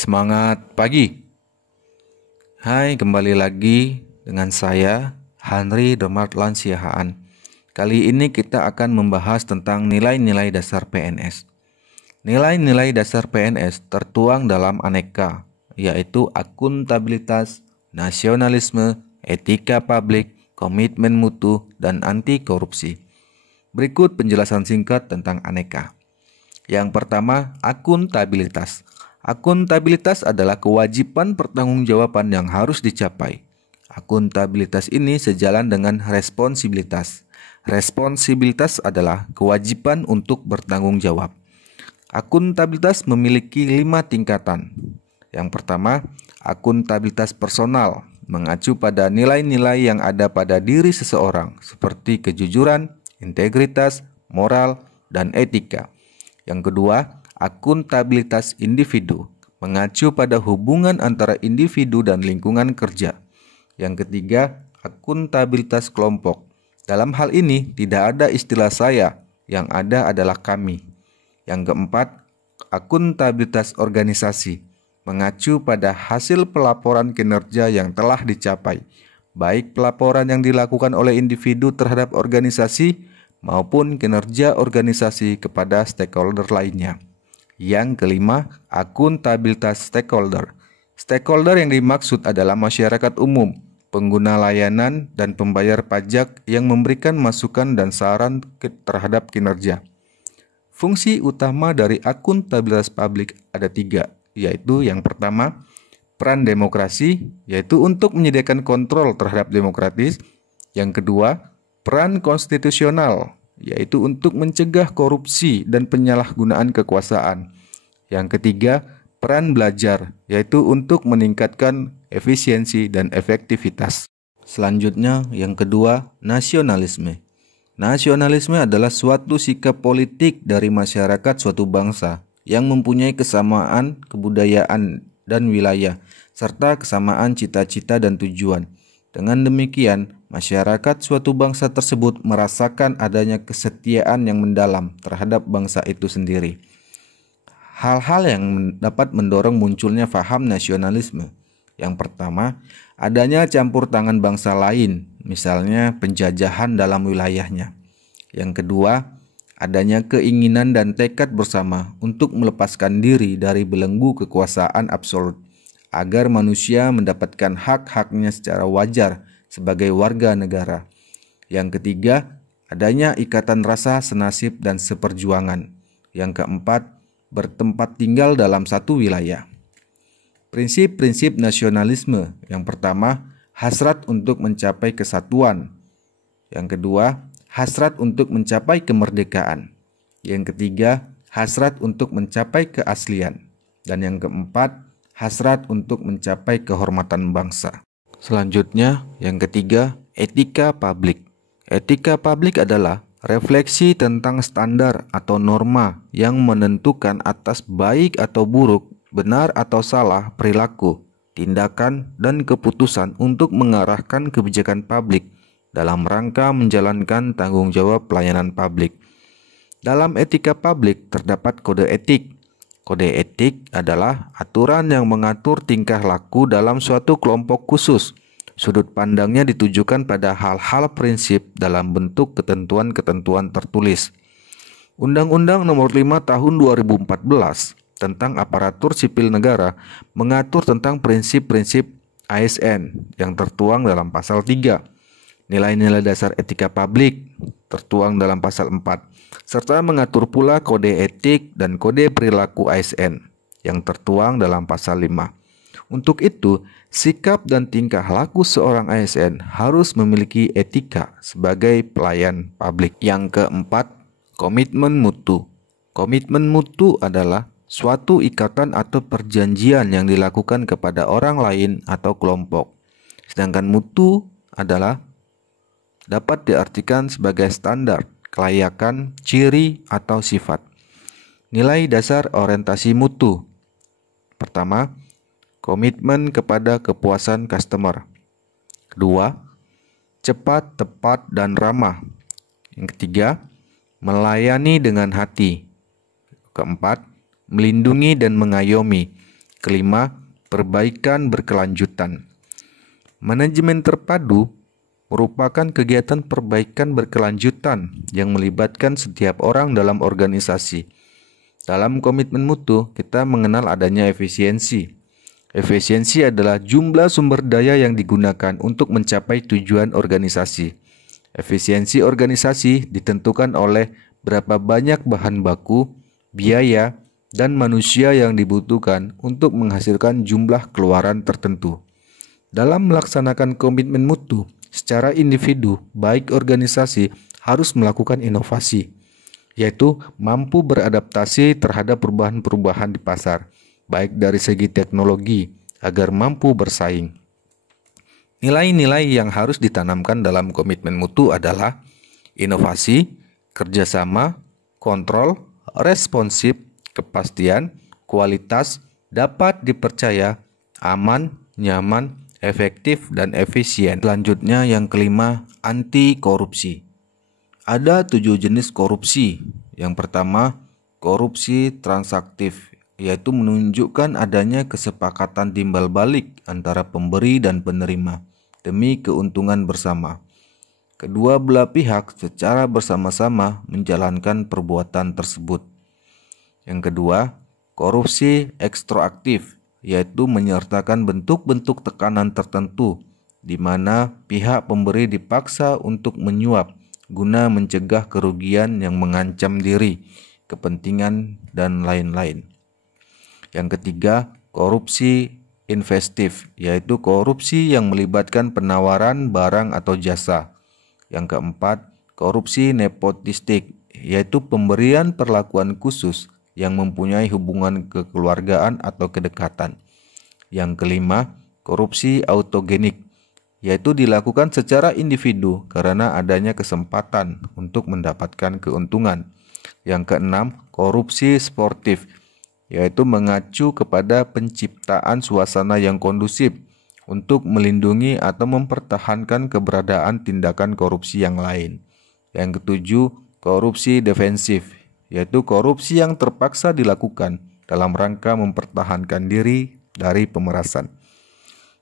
Semangat pagi. Hai, kembali lagi dengan saya Henry Domartlan Siahaan. Kali ini kita akan membahas tentang nilai-nilai dasar PNS. Nilai-nilai dasar PNS tertuang dalam aneka, yaitu akuntabilitas, nasionalisme, etika publik, komitmen mutu, dan anti korupsi. Berikut penjelasan singkat tentang aneka. Yang pertama, akuntabilitas. Akuntabilitas adalah kewajiban pertanggungjawaban yang harus dicapai. Akuntabilitas ini sejalan dengan responsibilitas. Responsibilitas adalah kewajiban untuk bertanggung jawab. Akuntabilitas memiliki 5 tingkatan. Yang pertama, akuntabilitas personal, mengacu pada nilai-nilai yang ada pada diri seseorang, seperti kejujuran, integritas, moral, dan etika. Yang kedua, akuntabilitas individu, mengacu pada hubungan antara individu dan lingkungan kerja. Yang ketiga, akuntabilitas kelompok. Dalam hal ini tidak ada istilah saya, yang ada adalah kami. Yang keempat, akuntabilitas organisasi, mengacu pada hasil pelaporan kinerja yang telah dicapai, baik pelaporan yang dilakukan oleh individu terhadap organisasi maupun kinerja organisasi kepada stakeholder lainnya. Yang kelima, akuntabilitas stakeholder. Stakeholder yang dimaksud adalah masyarakat umum, pengguna layanan, dan pembayar pajak yang memberikan masukan dan saran terhadap kinerja. Fungsi utama dari akuntabilitas publik ada 3, yaitu yang pertama, peran demokrasi, yaitu untuk menyediakan kontrol terhadap demokratis. Yang kedua, peran konstitusional, yaitu untuk mencegah korupsi dan penyalahgunaan kekuasaan. Yang ketiga, peran belajar, yaitu untuk meningkatkan efisiensi dan efektivitas. Selanjutnya, yang kedua, nasionalisme. Nasionalisme adalah suatu sikap politik dari masyarakat suatu bangsa yang mempunyai kesamaan kebudayaan dan wilayah, serta kesamaan cita-cita dan tujuan. Dengan demikian, masyarakat suatu bangsa tersebut merasakan adanya kesetiaan yang mendalam terhadap bangsa itu sendiri. Hal-hal yang dapat mendorong munculnya faham nasionalisme. Yang pertama, adanya campur tangan bangsa lain, misalnya penjajahan dalam wilayahnya. Yang kedua, adanya keinginan dan tekad bersama untuk melepaskan diri dari belenggu kekuasaan absolut, agar manusia mendapatkan hak-haknya secara wajar sebagai warga negara. Yang ketiga, adanya ikatan rasa senasib dan seperjuangan. Yang keempat, bertempat tinggal dalam satu wilayah. Prinsip-prinsip nasionalisme. Yang pertama, hasrat untuk mencapai kesatuan. Yang kedua, hasrat untuk mencapai kemerdekaan. Yang ketiga, hasrat untuk mencapai keaslian. Dan yang keempat, hasrat untuk mencapai kehormatan bangsa. Selanjutnya, yang ketiga, etika publik. Etika publik adalah refleksi tentang standar atau norma yang menentukan atas baik atau buruk, benar atau salah perilaku, tindakan, dan keputusan untuk mengarahkan kebijakan publik dalam rangka menjalankan tanggung jawab pelayanan publik. Dalam etika publik terdapat kode etik. Kode etik adalah aturan yang mengatur tingkah laku dalam suatu kelompok khusus. Sudut pandangnya ditujukan pada hal-hal prinsip dalam bentuk ketentuan-ketentuan tertulis. Undang-Undang Nomor 5 Tahun 2014 tentang aparatur sipil negara mengatur tentang prinsip-prinsip ASN yang tertuang dalam pasal 3. Nilai-nilai dasar etika publik tertuang dalam pasal 4, serta mengatur pula kode etik dan kode perilaku ASN yang tertuang dalam pasal 5. Untuk itu, sikap dan tingkah laku seorang ASN harus memiliki etika sebagai pelayan publik. Yang keempat, komitmen mutu. Komitmen mutu adalah suatu ikatan atau perjanjian yang dilakukan kepada orang lain atau kelompok. Sedangkan mutu adalah dapat diartikan sebagai standar, kelayakan, ciri, atau sifat. Nilai dasar orientasi mutu. Pertama, komitmen kepada kepuasan customer. Kedua, cepat, tepat, dan ramah. Yang ketiga, melayani dengan hati. Keempat, melindungi dan mengayomi. Kelima, perbaikan berkelanjutan. Manajemen terpadu merupakan kegiatan perbaikan berkelanjutan yang melibatkan setiap orang dalam organisasi. Dalam komitmen mutu, kita mengenal adanya efisiensi. Efisiensi adalah jumlah sumber daya yang digunakan untuk mencapai tujuan organisasi. Efisiensi organisasi ditentukan oleh berapa banyak bahan baku, biaya, dan manusia yang dibutuhkan untuk menghasilkan jumlah keluaran tertentu. Dalam melaksanakan komitmen mutu, secara individu, baik organisasi harus melakukan inovasi, yaitu mampu beradaptasi terhadap perubahan-perubahan di pasar, baik dari segi teknologi, agar mampu bersaing. Nilai-nilai yang harus ditanamkan dalam komitmen mutu adalah inovasi, kerjasama, kontrol, responsif, kepastian, kualitas, dapat dipercaya, aman, nyaman, efektif, dan efisien. Selanjutnya yang kelima, anti korupsi. Ada 7 jenis korupsi. Yang pertama, korupsi transaktif, yaitu menunjukkan adanya kesepakatan timbal balik antara pemberi dan penerima demi keuntungan bersama. Kedua belah pihak secara bersama-sama menjalankan perbuatan tersebut. Yang kedua, korupsi ekstraaktif, yaitu menyertakan bentuk-bentuk tekanan tertentu di mana pihak pemberi dipaksa untuk menyuap guna mencegah kerugian yang mengancam diri, kepentingan, dan lain-lain. Yang ketiga, korupsi investif, yaitu korupsi yang melibatkan penawaran barang atau jasa. Yang keempat, korupsi nepotistik, yaitu pemberian perlakuan khusus yang mempunyai hubungan kekeluargaan atau kedekatan. Yang kelima, korupsi autogenik, yaitu dilakukan secara individu karena adanya kesempatan untuk mendapatkan keuntungan. Yang keenam, korupsi sportif, yaitu mengacu kepada penciptaan suasana yang kondusif untuk melindungi atau mempertahankan keberadaan tindakan korupsi yang lain. Yang ketujuh, korupsi defensif, yaitu korupsi yang terpaksa dilakukan dalam rangka mempertahankan diri dari pemerasan.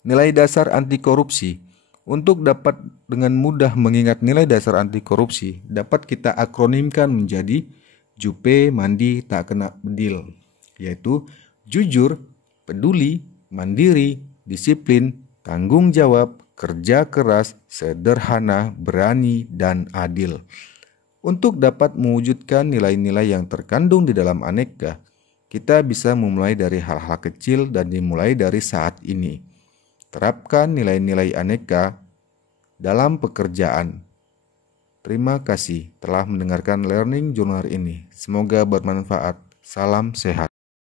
Nilai dasar anti korupsi. Untuk dapat dengan mudah mengingat nilai dasar anti korupsi, dapat kita akronimkan menjadi JUPE mandi tak kena bedil, yaitu jujur, peduli, mandiri, disiplin, tanggung jawab, kerja keras, sederhana, berani, dan adil. Untuk dapat mewujudkan nilai-nilai yang terkandung di dalam Aneka, kita bisa memulai dari hal-hal kecil dan dimulai dari saat ini. Terapkan nilai-nilai Aneka dalam pekerjaan. Terima kasih telah mendengarkan Learning Journal ini. Semoga bermanfaat. Salam sehat.